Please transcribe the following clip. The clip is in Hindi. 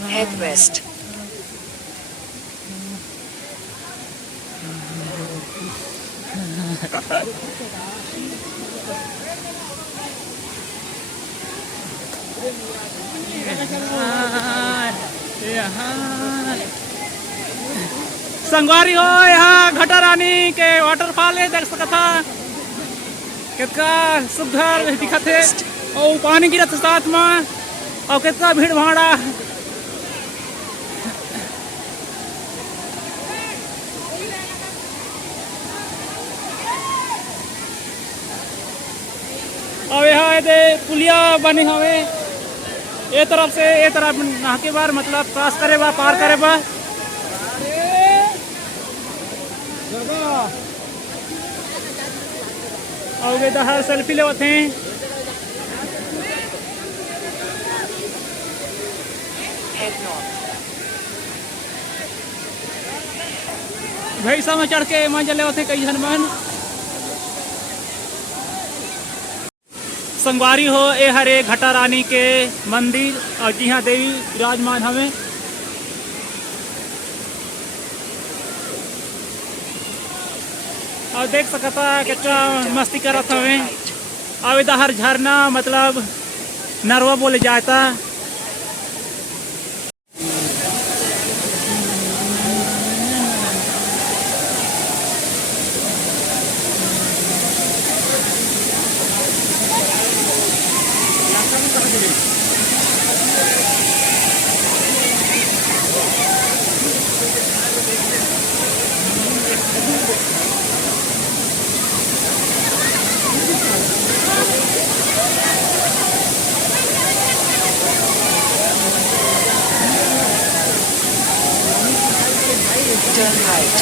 Head west. संगवारी हो यहाँ घटा रानी के वाटरफॉल है देख सकता कितना सुघर दिखत है और पानी गिरत साथ में और कितना भीड़ भाड़ा और यहाँ पुलिया बनी हवे ये तरफ से ये तरफ नहा के बार मतलब क्रॉस करे बा पार करे बा और वे दहार सेल्फी लेवत हैं Head north. भैंसा में चढ़ के मजा लेवत हैं कई हनुमान संगवारी हो ए हरे घटा रानी के मंदिर और जी हाँ देवी विराजमान हमें और देख सकता कितना मस्ती करत हमें और इधर हर झरना मतलब नरवा बोले जाता Turn right.